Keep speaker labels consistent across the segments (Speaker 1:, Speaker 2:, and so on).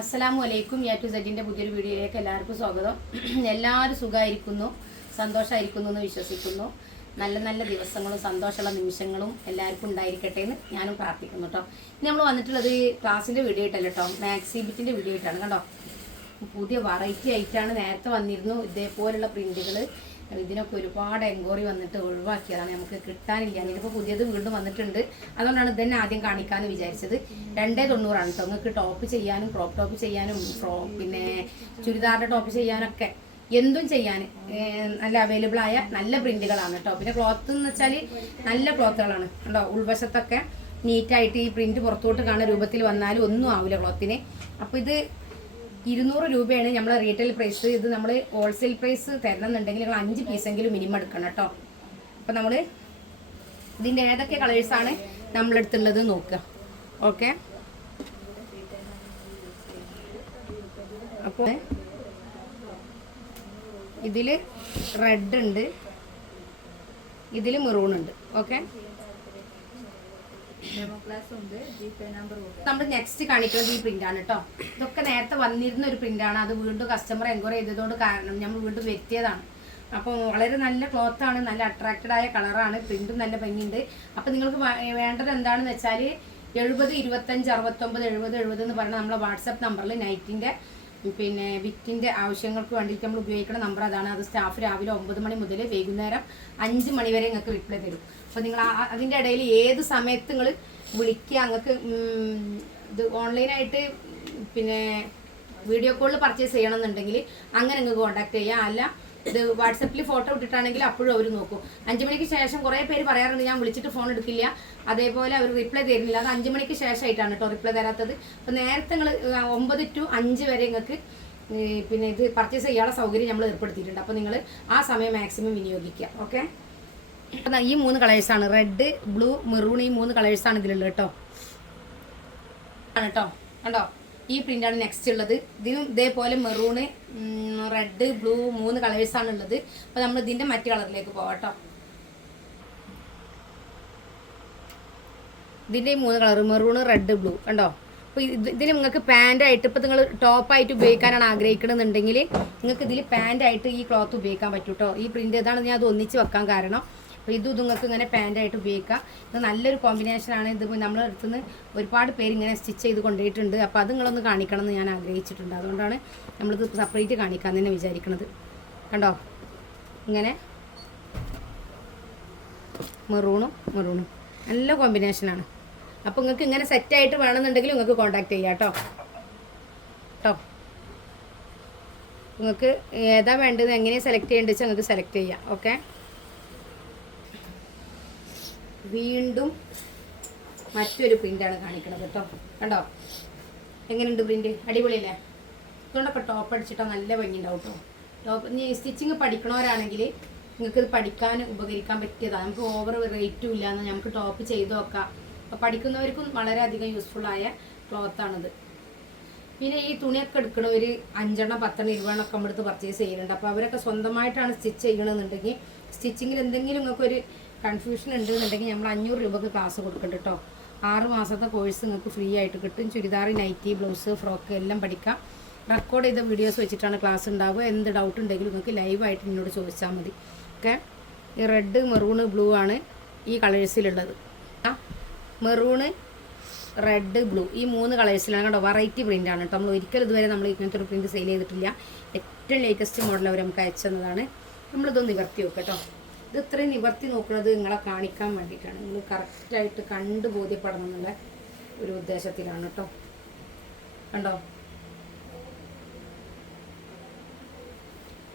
Speaker 1: അസ്സലാമു അലൈക്കും യാ ടു സെഡിന്റെ പുതിയൊരു വീഡിയോയിലേക്ക് എല്ലാവർക്കും സ്വാഗതം. എല്ലാവരും സുഖമായിരിക്കുന്നു സന്തോഷമായിരിക്കുന്നു എന്ന് വിശ്വസിക്കുന്നു. നല്ല നല്ല ദിവസങ്ങളും സന്തോഷമുള്ള നിമിഷങ്ങളും എല്ലാവർക്കും ഉണ്ടായിരിക്കട്ടെ എന്ന് ഞാനും പ്രാർത്ഥിക്കുന്നു കേട്ടോ. ഇനി നമ്മൾ വന്നിട്ടുള്ളത് ക്ലാസ്സിന്റെ വീഡിയോ ആയിട്ടല്ല കേട്ടോ. മാക്സിബിറ്റിന്റെ വീഡിയോ ആയിട്ടാണ് കേട്ടോ. പുതിയ വെറൈറ്റി ആയിട്ടാണ് നേരത്തെ വന്നിരുന്നു. ഇതേപോലുള്ള പ്രിന്റുകൾ ഇതിനൊക്കെ ഒരുപാട് എൻക്വയറി വന്നിട്ട് ഒഴിവാക്കിയതാണ്. നമുക്ക് കിട്ടാനില്ല. ഇതിപ്പോൾ പുതിയത് വീണ്ടും വന്നിട്ടുണ്ട്. അതുകൊണ്ടാണ് ഇതന്നെ ആദ്യം കാണിക്കാമെന്ന് വിചാരിച്ചത്. രണ്ടേ തൊണ്ണൂറാണ് കേട്ടോ നിങ്ങൾക്ക് ടോപ്പ് ചെയ്യാനും ക്രോപ്പ് ടോപ്പ് ചെയ്യാനും പിന്നെ ചുരിദാറിന്റെ ടോപ്പ് ചെയ്യാനൊക്കെ എന്തും ചെയ്യാൻ നല്ല അവൈലബിൾ ആയ നല്ല പ്രിന്റുകളാണ് കേട്ടോ പിന്നെ ക്ലോത്ത് എന്ന് വെച്ചാൽ നല്ല ക്ലോത്തുകളാണ് കേട്ടോ ഉൾവശത്തൊക്കെ നീറ്റായിട്ട് ഈ പ്രിന്റ് പുറത്തോട്ട് കാണുന്ന രൂപത്തിൽ വന്നാലും ഒന്നും ആവില്ല ക്ലോത്തിന് അപ്പോൾ ഇത് ഇരുന്നൂറ് രൂപയാണ് നമ്മൾ റീറ്റെയിൽ പ്രൈസ് ഇത് നമ്മൾ ഹോൾസെയിൽ പ്രൈസ് തരണമെന്നുണ്ടെങ്കിൽ നിങ്ങൾ അഞ്ച് പീസെങ്കിലും മിനിമം എടുക്കണം കേട്ടോ അപ്പോൾ നമ്മൾ ഇതിന്റെ ഏതൊക്കെ കളേഴ്സാണ് നമ്മളെടുത്തുള്ളത് നോക്കുക. ഓക്കെ അപ്പോൾ ഇതിൽ റെഡ് ഉണ്ട്. ഇതിൽ മെറൂൺ ഉണ്ട്. ഓക്കെ
Speaker 2: ഡെമോ ക്ലാസ് ഉണ്ട് ജി പേ നമ്പർ ഉണ്ട്
Speaker 1: നമ്മൾ നെക്സ്റ്റ് കാണിക്കുന്നത് ഈ പ്രിന്റ് ആണ് കേട്ടോ ഇതൊക്കെ നേരത്തെ വന്നിരുന്ന ഒരു പ്രിന്റ് ആണ്. അത് വീണ്ടും കസ്റ്റമർ എൻക്വയറി ചെയ്തതുകൊണ്ട് കാരണം നമ്മൾ വീണ്ടും വെറ്റിയതാണ് അപ്പോൾ വളരെ നല്ല ക്ലോത്ത് ആണ്. നല്ല അട്രാക്റ്റഡ് ആയ കളറാണ് പ്രിന്റും നല്ല ഭംഗിയുണ്ട്. അപ്പോൾ നിങ്ങൾക്ക് വേണ്ടത് എന്താണെന്ന് വെച്ചാൽ എഴുപത് ഇരുപത്തഞ്ച് അറുപത്തൊമ്പത് എഴുപത് എഴുപത് എന്ന് പറയുന്ന നമ്മളെ വാട്സപ്പ് നമ്പറിൽ നൈറ്റിന്റെ പിന്നെ വിറ്റിന്റെ ആവശ്യങ്ങൾക്ക് വേണ്ടിയിട്ട് നമ്മൾ ഉപയോഗിക്കുന്ന നമ്പർ അതാണ്. അത് സ്റ്റാഫ് രാവിലെ ഒമ്പത് മണി മുതൽ വൈകുന്നേരം അഞ്ച് മണി വരെ നിങ്ങൾക്ക് റിപ്ലൈ തരും. അപ്പോൾ നിങ്ങൾ അതിന്റെ ഇടയിൽ ഏത് സമയത്ത് നിങ്ങൾ വിളിക്കുക? നിങ്ങൾക്ക് ഇത് ഓൺലൈനായിട്ട് പിന്നെ വീഡിയോ കോളിൽ പർച്ചേസ് ചെയ്യണമെന്നുണ്ടെങ്കിൽ അങ്ങനെ നിങ്ങൾക്ക് കോൺടാക്ട് ചെയ്യാം. അല്ല ഇത് വാട്സപ്പിൽ ഫോട്ടോ ഇട്ടിട്ടാണെങ്കിൽ അപ്പോഴും അവർ നോക്കും. അഞ്ചു മണിക്ക് ശേഷം കുറേ പേര് പറയാറുണ്ട് ഞാൻ വിളിച്ചിട്ട് ഫോൺ എടുക്കില്ല. അതേപോലെ അവർ റിപ്ലൈ തരുന്നില്ല. അത് അഞ്ചു മണിക്ക് ശേഷമായിട്ടാണ് കേട്ടോ റിപ്ലൈ തരാത്തത്. അപ്പോൾ നേരത്തെ നിങ്ങൾ ഒമ്പത് ടു അഞ്ച് വരെ നിങ്ങൾക്ക് പിന്നെ ഇത് പർച്ചേസ് ചെയ്യാനുള്ള സൗകര്യം നമ്മൾ ഏർപ്പെടുത്തിയിട്ടുണ്ട്. അപ്പോൾ നിങ്ങൾ ആ സമയം മാക്സിമം വിനിയോഗിക്കുക. ഓക്കെ അപ്പം ഈ മൂന്ന് കളേഴ്സാണ് റെഡ് ബ്ലൂ മെറൂൺ ഈ മൂന്ന് കളേഴ്സാണ് ഇതിലുള്ളത് കേട്ടോ. ആണ് കേട്ടോ. കണ്ടോ? ഈ പ്രിന്റാണ് നെക്സ്റ്റ് ഉള്ളത്. ഇതിനും ഇതേപോലെ മെറൂണ് റെഡ് ബ്ലൂ മൂന്ന് കളേഴ്സാണ് ഉള്ളത്. അപ്പോൾ നമ്മൾ ഇതിന്റെ മറ്റു കളറിലേക്ക് പോവാം കേട്ടോ. ഇതിന്റെ മൂന്ന് കളർ മെറൂണ് റെഡ് ബ്ലൂ കണ്ടോ? അപ്പോൾ ഇത് ഇതിന് നിങ്ങൾക്ക് പാന്റായിട്ട് ഇപ്പോൾ നിങ്ങൾ ടോപ്പായിട്ട് ഉപയോഗിക്കാനാണ് ആഗ്രഹിക്കണമെന്നുണ്ടെങ്കിൽ നിങ്ങൾക്ക് ഇതിൽ പാന്റായിട്ട് ഈ ക്ലോത്ത് ഉപയോഗിക്കാൻ പറ്റും കേട്ടോ ഈ പ്രിന്റ് ഇതാണ് ഞാൻ അത് ഒന്നിച്ച് വെക്കാൻ കാരണം. അപ്പോൾ ഇതും നിങ്ങൾക്ക് ഇങ്ങനെ പാന്റായിട്ട് ഉപയോഗിക്കാം. ഇത് നല്ലൊരു കോമ്പിനേഷനാണ് ഇത് നമ്മൾ അടുത്തുനിന്ന് ഒരുപാട് പേര് ഇങ്ങനെ സ്റ്റിച്ച് ചെയ്ത് കൊണ്ടുപോയിട്ടുണ്ട്. അപ്പോൾ അത് നിങ്ങളൊന്ന് കാണിക്കണം എന്ന് ഞാൻ ആഗ്രഹിച്ചിട്ടുണ്ട്. അതുകൊണ്ടാണ് നമ്മളിത് സെപ്പറേറ്റ് കാണിക്കാൻ തന്നെ വിചാരിക്കുന്നത് കണ്ടോ? ഇങ്ങനെ. മെറൂണും മെറൂണും. നല്ല കോമ്പിനേഷനാണ് അപ്പോൾ നിങ്ങൾക്ക് ഇങ്ങനെ സെറ്റായിട്ട് വേണമെന്നുണ്ടെങ്കിൽ നിങ്ങൾക്ക് കോൺടാക്ട് ചെയ്യാം കേട്ടോ. കേട്ടോ? നിങ്ങൾക്ക് ഏതാ വേണ്ടത് എങ്ങനെ സെലക്ട് ചെയ്യേണ്ടത് വെച്ചാൽ നിങ്ങൾക്ക് സെലക്ട് ചെയ്യാം. ഓക്കെ വീണ്ടും മറ്റൊരു പ്രിന്റാണ് കാണിക്കുന്നത് കേട്ടോ. കണ്ടോ? എങ്ങനെയുണ്ട് പ്രിന്റ് അടിപൊളിയല്ലേ? ഇതുകൊണ്ടൊക്കെ ടോപ്പ് അടിച്ചിട്ടോ നല്ല ഭംഗിയുണ്ടാവും കേട്ടോ ടോപ്പ് ഇനി സ്റ്റിച്ചിങ് പഠിക്കണവരാണെങ്കിൽ നിങ്ങൾക്ക് ഇത് പഠിക്കാൻ ഉപകരിക്കാൻ പറ്റിയതാണ് നമുക്ക് ഓവർ റേറ്റും ഇല്ലാന്ന് നമുക്ക് ടോപ്പ് ചെയ്ത് നോക്കാം. അപ്പോൾ പഠിക്കുന്നവർക്കും വളരെയധികം യൂസ്ഫുൾ ആയ ക്ലോത്താണിത് പിന്നെ ഈ തുണിയൊക്കെ എടുക്കണവർ അഞ്ചെണ്ണം പത്തെണ്ണം ഇരുപതെണ്ണം ഒക്കെ നമ്മൾ അടുത്ത് പർച്ചേസ് ചെയ്യുന്നുണ്ട്. അപ്പോൾ അവരൊക്കെ സ്വന്തമായിട്ടാണ് സ്റ്റിച്ച് ചെയ്യണമെന്നുണ്ടെങ്കിൽ സ്റ്റിച്ചിങ്ങിൽ എന്തെങ്കിലും നിങ്ങൾക്കൊരു കൺഫ്യൂഷൻ ഉണ്ടെന്നുണ്ടെങ്കിൽ നമ്മൾ അഞ്ഞൂറ് രൂപക്ക് ക്ലാസ് കൊടുക്കുന്നുണ്ട് കേട്ടോ ആറ് മാസത്തെ കോഴ്സ് നിങ്ങൾക്ക് ഫ്രീ ആയിട്ട് കിട്ടും. ചുരിദാർ നൈറ്റി ബ്ലൗസ് ഫ്രോക്ക് എല്ലാം പഠിക്കാം. റെക്കോർഡ് ചെയ്ത വീഡിയോസ് വെച്ചിട്ടാണ് ക്ലാസ് ഉണ്ടാവുക. എന്ത് ഡൗട്ട് ഉണ്ടെങ്കിലും നിങ്ങൾക്ക് ലൈവായിട്ട് എന്നോട് ചോദിച്ചാൽ മതി. ഓക്കെ ഈ റെഡ് മെറൂണ് ബ്ലൂ ആണ് ഈ കളേഴ്സിലുള്ളത് ആ മെറൂണ് റെഡ് ബ്ലൂ ഈ മൂന്ന് കളേഴ്സിലാണ് കേട്ടോ വെറൈറ്റി പ്രിന്റ് ആണ് കേട്ടോ നമ്മൾ ഒരിക്കലും ഇതുവരെ നമ്മൾ ഇങ്ങനത്തെ ഒരു പ്രിന്റ് സെയിൽ ചെയ്തിട്ടില്ല. ഏറ്റവും ലേറ്റസ്റ്റ് മോഡൽ അവർ നമുക്ക് അയച്ചു തന്നതാണ്. നമ്മളിതൊന്ന് നിവർത്തി നോക്കാം കേട്ടോ ഇത് ഇത്രയും നിവർത്തി നോക്കുന്നത് നിങ്ങളെ കാണിക്കാൻ വേണ്ടിയിട്ടാണ്. നിങ്ങൾ കറക്റ്റായിട്ട് കണ്ട് ബോധ്യപ്പെടണം എന്നുള്ള ഒരു ഉദ്ദേശത്തിലാണ് കേട്ടോ കണ്ടോ?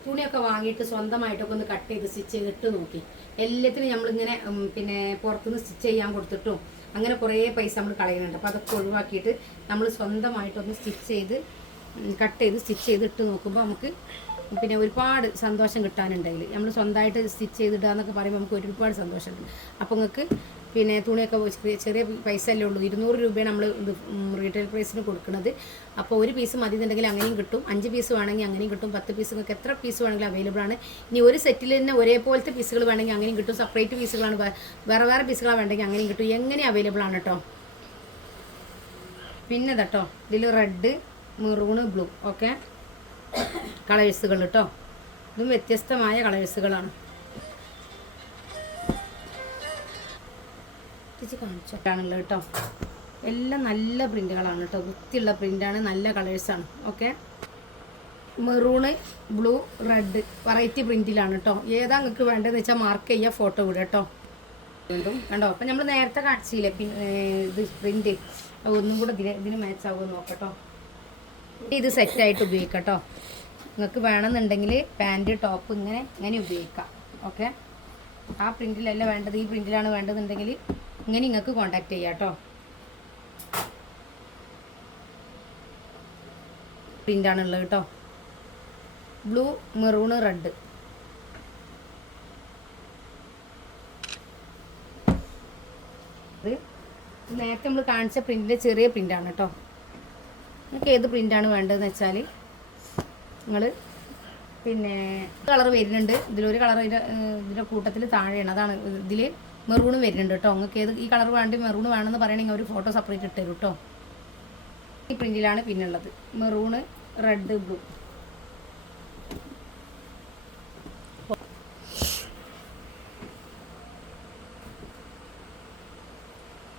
Speaker 1: തുണിയൊക്കെ വാങ്ങിയിട്ട് സ്വന്തമായിട്ടൊക്കെ ഒന്ന് കട്ട് ചെയ്ത് സ്റ്റിച്ച് ചെയ്തിട്ട് നോക്കി. എല്ലാത്തിനും നമ്മളിങ്ങനെ പിന്നെ പുറത്തുനിന്ന് സ്റ്റിച്ച് ചെയ്യാൻ കൊടുത്തിട്ടും അങ്ങനെ കുറേ പൈസ നമ്മൾ കളയുന്നുണ്ട്. അപ്പോൾ അതൊക്കെ ഒഴിവാക്കിയിട്ട് നമ്മൾ സ്വന്തമായിട്ടൊന്ന് സ്റ്റിച്ച് ചെയ്ത് കട്ട് ചെയ്ത് സ്റ്റിച്ച് ചെയ്ത് ഇട്ട് നോക്കുമ്പോൾ നമുക്ക് പിന്നെ ഒരുപാട് സന്തോഷം കിട്ടാനുണ്ടെങ്കിൽ നമ്മൾ സ്വന്തമായിട്ട് സ്റ്റിച്ച് ചെയ്തിടുക എന്നൊക്കെ പറയുമ്പോൾ നമുക്ക് ഒരുപാട് സന്തോഷമുണ്ട് അപ്പോൾ നിങ്ങൾക്ക് പിന്നെ തുണിയൊക്കെ ചെറിയ- പൈസ അല്ലേ ഉള്ളൂ. ഇരുന്നൂറ് രൂപയാണ് നമ്മൾ ഇത് റീറ്റെയിൽ പ്രൈസിന് കൊടുക്കുന്നത്. അപ്പോൾ ഒരു പീസ് മതി എന്നുണ്ടെങ്കിൽ അങ്ങനെയും കിട്ടും. അഞ്ച് പീസ് വേണമെങ്കിൽ അങ്ങനെയും കിട്ടും. പത്ത് പീസ് നിങ്ങൾക്ക് എത്ര പീസ് വേണമെങ്കിലും അവൈലബിൾ ആണ്. ഇനി ഒരു സെറ്റിൽ തന്നെ ഒരേപോലത്തെ പീസുകൾ വേണമെങ്കിൽ അങ്ങനെയും കിട്ടും. സെപ്പറേറ്റ് പീസുകളാണ് വേറെ വേറെ പീസുകളാണ് വേണ്ടെങ്കിൽ അങ്ങനെയും കിട്ടും. എങ്ങനെ അവൈലബിൾ ആണ് കേട്ടോ പിന്നെ കേട്ടോ ഇതിൽ റെഡ് മെറൂണ് ബ്ലൂ ഓക്കെ കളേഴ്സുകൾ കേട്ടോ. ഇതും വ്യത്യസ്തമായ കളേഴ്സുകളാണ്. കാണിച്ചിട്ടാണല്ലോ കേട്ടോ. എല്ലാം നല്ല പ്രിന്റുകളാണ് കേട്ടോ. വൃത്തിയുള്ള പ്രിന്റാണ് നല്ല കളേഴ്സാണ്. Okay? Maroon blue red variety പ്രിന്റിലാണ് കേട്ടോ. ഏതാ നിങ്ങൾക്ക് വേണ്ടതെന്ന് വെച്ചാൽ മാർക്ക് ചെയ്യുക ഫോട്ടോ വിടുക കേട്ടോ. വീണ്ടും കണ്ടോ? അപ്പം നമ്മൾ നേരത്തെ കാണിച്ചില്ലേ ഇത് പ്രിന്റ്. ഒന്നും കൂടെ ഇതിന് ഇതിന് മാച്ച് ആവുമെന്ന് നോക്കട്ടോ ഇത് സെറ്റായിട്ട് ഉപയോഗിക്കാം കേട്ടോ നിങ്ങൾക്ക് വേണമെന്നുണ്ടെങ്കിൽ പാന്റ് ടോപ്പ് ഇങ്ങനെ ഇങ്ങനെ ഉപയോഗിക്കാം. ഓക്കെ ആ പ്രിന്റിലല്ല വേണ്ടത്? ഈ പ്രിന്റിലാണ് വേണ്ടതെന്നുണ്ടെങ്കിൽ ഇങ്ങനെ നിങ്ങൾക്ക് കോണ്ടാക്ട് ചെയ്യാം കേട്ടോ പ്രിന്റാണുള്ളത് കേട്ടോ ബ്ലൂ മെറൂണ് റെഡ് നേരത്തെ നമ്മൾ കാണിച്ച പ്രിന്റിന്റെ ചെറിയ പ്രിന്റാണ് കേട്ടോ നിങ്ങൾക്ക് ഏത് പ്രിന്റാണ് വേണ്ടതെന്ന് വെച്ചാൽ നിങ്ങൾ പിന്നെ കളർ വരുന്നുണ്ട്. ഇതിലൊരു കളർ ഇതിന്റെ കൂട്ടത്തിൽ താഴെയാണ്. അതാണ് ഇതിൽ മെറൂണ് വരുന്നുണ്ട് കേട്ടോ നിങ്ങൾക്ക് ഏത് ഈ കളർ വേണ്ടി മെറൂണ് വേണമെന്ന് പറയണമെങ്കിൽ ഒരു ഫോട്ടോ സെപ്പറേറ്റ് ഇട്ട് തരും കേട്ടോ ഈ പ്രിന്റിലാണ് പിന്നുള്ളത്. മെറൂണ് റെഡ് ബ്ലൂ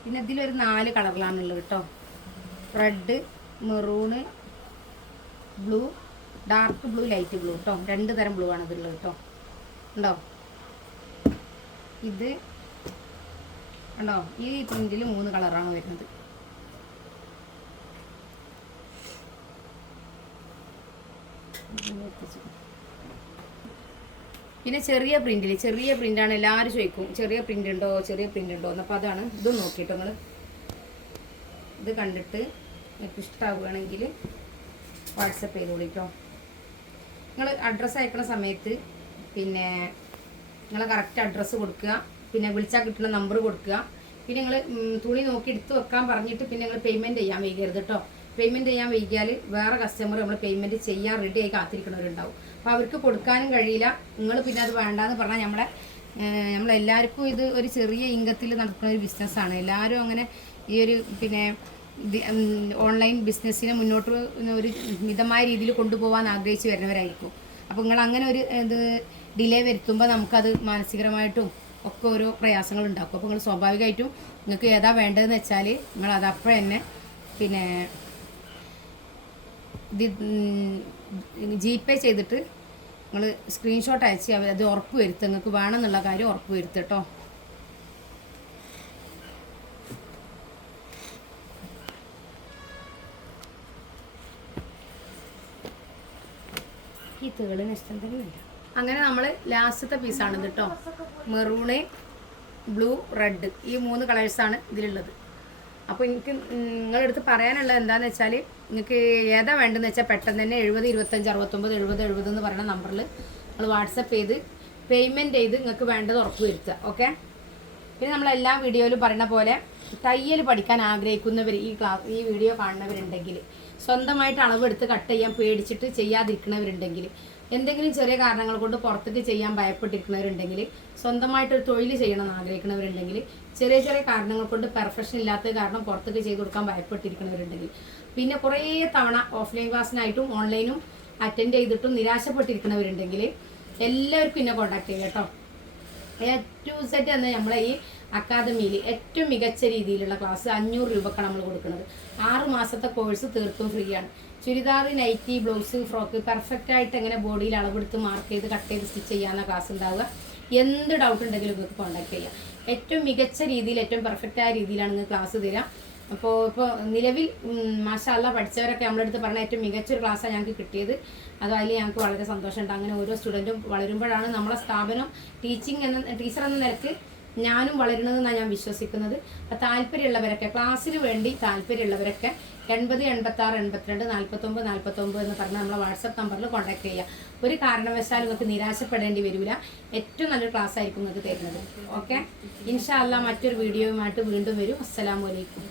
Speaker 1: പിന്നെ ഇതിലൊരു നാല് കളറിലാണുള്ളത് കേട്ടോ red maroon blue dark blue light blue കേട്ടോ രണ്ട് തരം ബ്ലൂ ആണ് ഇതിലുള്ളത് കേട്ടോ ഉണ്ടോ? ഇത് ഉണ്ടോ? ഈ പ്രിന്റിൽ മൂന്ന് കളറാണ് വരുന്നത്. പിന്നെ ചെറിയ പ്രിന്റിൽ ചെറിയ പ്രിന്റ് ആണ് എല്ലാവരും ചോദിക്കും ചെറിയ പ്രിന്റ് ഉണ്ടോ ചെറിയ പ്രിന്റ് ഉണ്ടോ എന്നപ്പോൾ അതാണ് ഇത് നോക്കിയിട്ട് നിങ്ങൾ ഇത് കണ്ടിട്ട് നിങ്ങൾക്ക് ഇഷ്ടമാവുകയാണെങ്കിൽ വാട്സപ്പ് ചെയ്തോളൂ കേട്ടോ നിങ്ങൾ അഡ്രസ്സ് അയക്കുന്ന സമയത്ത് പിന്നെ നിങ്ങൾ കറക്റ്റ് അഡ്രസ്സ് കൊടുക്കുക. പിന്നെ വിളിച്ചാൽ കിട്ടുന്ന നമ്പർ കൊടുക്കുക. പിന്നെ നിങ്ങൾ തുണി നോക്കി എടുത്ത് വെക്കാൻ പറഞ്ഞിട്ട് പിന്നെ നിങ്ങൾ പേയ്മെന്റ് ചെയ്യാൻ വൈകരുത് കേട്ടോ പേയ്മെന്റ് ചെയ്യാൻ വൈകിയാൽ വേറെ കസ്റ്റമർ നമ്മൾ പേയ്മെന്റ് ചെയ്യാൻ റെഡി ആയി കാത്തിരിക്കുന്നവരുണ്ടാവും. അപ്പോൾ അവർക്ക് കൊടുക്കാനും കഴിയില്ല. നിങ്ങൾ പിന്നെ അത് വേണ്ടാന്ന് പറഞ്ഞാൽ നമ്മളെ നമ്മളെല്ലാവർക്കും ഇത് ഒരു ചെറിയ ഇംഗത്തിൽ നടക്കുന്ന ഒരു ബിസിനസ്സാണ് എല്ലാവരും അങ്ങനെ ഈ ഒരു പിന്നെ ഓൺലൈൻ ബിസിനസ്സിനെ മുന്നോട്ട് ഒരു മിതമായ രീതിയിൽ കൊണ്ടുപോകാൻ ആഗ്രഹിച്ച് വരുന്നവരായിരിക്കും. അപ്പോൾ നിങ്ങൾ അങ്ങനെ ഒരു ഇത് ഡിലേ വരുത്തുമ്പോൾ നമുക്കത് മാനസികമായിട്ടും ഒക്കെ ഓരോ പ്രയാസങ്ങൾ ഉണ്ടാക്കും. അപ്പോൾ നിങ്ങൾ സ്വാഭാവികമായിട്ടും നിങ്ങൾക്ക് ഏതാ വേണ്ടതെന്ന് വെച്ചാൽ നിങ്ങൾ അതപ്പോൾ തന്നെ പിന്നെ ജി പേ ചെയ്തിട്ട് നിങ്ങൾ സ്ക്രീൻഷോട്ട് അയച്ച് അത് ഉറപ്പ് വരുത്തുക നിങ്ങൾക്ക് വേണമെന്നുള്ള കാര്യം ഉറപ്പ് വരുത്തുക കേട്ടോ ഈ തേളിന് ഇഷ്ടം തന്നെയല്ല അങ്ങനെ നമ്മൾ ലാസ്റ്റത്തെ പീസാണ് കേട്ടോ മെറൂണ് ബ്ലൂ റെഡ് ഈ മൂന്ന് കളേഴ്സാണ് ഇതിലുള്ളത്. അപ്പോൾ എനിക്ക് നിങ്ങളെടുത്ത് പറയാനുള്ളത് എന്താണെന്ന് വെച്ചാൽ നിങ്ങൾക്ക് ഏതാ വേണ്ടതെന്ന് വെച്ചാൽ പെട്ടെന്ന് തന്നെ എഴുപത് ഇരുപത്തഞ്ച് അറുപത്തൊമ്പത് എഴുപത് എഴുപത് എന്ന് പറയുന്ന നമ്പറിൽ നമ്മൾ വാട്സപ്പ് ചെയ്ത് പേയ്മെന്റ് ചെയ്ത് നിങ്ങൾക്ക് വേണ്ടത് ഉറപ്പ് വരുത്തുക ഓക്കെ പിന്നെ നമ്മൾ എല്ലാ വീഡിയോയിലും പറയുന്ന പോലെ തയ്യൽ പഠിക്കാൻ ആഗ്രഹിക്കുന്നവർ ഈ ക്ലാസ് ഈ വീഡിയോ കാണുന്നവരുണ്ടെങ്കിൽ സ്വന്തമായിട്ട് അളവെടുത്ത് കട്ട് ചെയ്യാൻ പേടിച്ചിട്ട് ചെയ്യാതിരിക്കുന്നവരുണ്ടെങ്കിൽ എന്തെങ്കിലും ചെറിയ കാരണങ്ങൾ കൊണ്ട് പുറത്തേക്ക് ചെയ്യാൻ ഭയപ്പെട്ടിരിക്കുന്നവരുണ്ടെങ്കിൽ സ്വന്തമായിട്ട് ഒരു തൊഴിൽ ചെയ്യണമെന്ന് ആഗ്രഹിക്കുന്നവരുണ്ടെങ്കിൽ ചെറിയ ചെറിയ കാരണങ്ങൾ കൊണ്ട് പെർഫെക്ഷൻ ഇല്ലാത്ത കാരണം പുറത്തേക്ക് ചെയ്ത് കൊടുക്കാൻ ഭയപ്പെട്ടിരിക്കുന്നവരുണ്ടെങ്കിൽ പിന്നെ കുറേ തവണ ഓഫ്ലൈൻ ക്ലാസ്സിനായിട്ടും ഓൺലൈനും അറ്റൻഡ് ചെയ്തിട്ടും നിരാശപ്പെട്ടിരിക്കുന്നവരുണ്ടെങ്കിൽ എല്ലാവർക്കും എന്നെ കോൺടാക്ട് ചെയ്യാം കേട്ടോ. ഏറ്റവും സെറ്റ് എന്ന നമ്മളെ ഈ അക്കാദമിയിൽ ഏറ്റവും മികച്ച രീതിയിലുള്ള ക്ലാസ് അഞ്ഞൂറ് രൂപക്കാണ് നമ്മൾ കൊടുക്കുന്നത്. ആറ് മാസത്തെ കോഴ്സ് തീർത്തും ഫ്രീ ആണ്. Churidar nighty blouse frock perfect ആയിട്ട് എങ്ങനെ ബോഡിയിൽ അളവെടുത്ത് മാർക്ക് ചെയ്ത് കട്ട് ചെയ്ത് സ്റ്റിച്ച് ചെയ്യാവുന്ന ക്ലാസ് ഉണ്ടാവുക എന്ത് ഡൗട്ട് ഉണ്ടെങ്കിലും നിങ്ങൾക്ക് കോൺടാക്ട് ചെയ്യാം. ഏറ്റവും മികച്ച രീതിയിൽ ഏറ്റവും പെർഫെക്റ്റ് ആയ രീതിയിലാണ് നിങ്ങൾ ക്ലാസ് തരാം. അപ്പോൾ ഇപ്പോൾ നിലവിൽ മാഷാല്ല പഠിച്ചവരൊക്കെ നമ്മുടെ അടുത്ത് പറഞ്ഞ ഏറ്റവും മികച്ചൊരു ക്ലാസ്സാണ് ഞങ്ങൾക്ക് കിട്ടിയത്. അത് അതിൽ ഞങ്ങൾക്ക് വളരെ സന്തോഷമുണ്ട്. അങ്ങനെ ഓരോ സ്റ്റുഡന്റും വളരുമ്പോഴാണ് നമ്മളെ സ്ഥാപനം ടീച്ചിങ് എന്ന ടീച്ചർ എന്ന നിലയ്ക്ക് ഞാനും വളരുന്നതെന്നാണ് ഞാൻ വിശ്വസിക്കുന്നത്. അപ്പോൾ താല്പര്യമുള്ളവരൊക്കെ ക്ലാസ്സിന് വേണ്ടി താല്പര്യമുള്ളവരൊക്കെ എൺപത് എൺപത്താറ് എൺപത്തിരണ്ട് നാൽപ്പത്തൊമ്പത് നാൽപ്പത്തൊമ്പത് എന്ന് പറഞ്ഞ് നമ്മളെ വാട്സപ്പ് നമ്പറിൽ കോൺടാക്ട് ചെയ്യുക ഒരു കാരണവശാലും നിങ്ങൾക്ക് നിരാശപ്പെടേണ്ടി വരില്ല ഏറ്റവും നല്ലൊരു ക്ലാസ് ആയിരിക്കും നിങ്ങൾക്ക് തരുന്നത്. ഓക്കെ? ഇൻഷാല്ല മറ്റൊരു വീഡിയോയുമായിട്ട് വീണ്ടും വരും. അസ്സലാമു അലൈക്കും.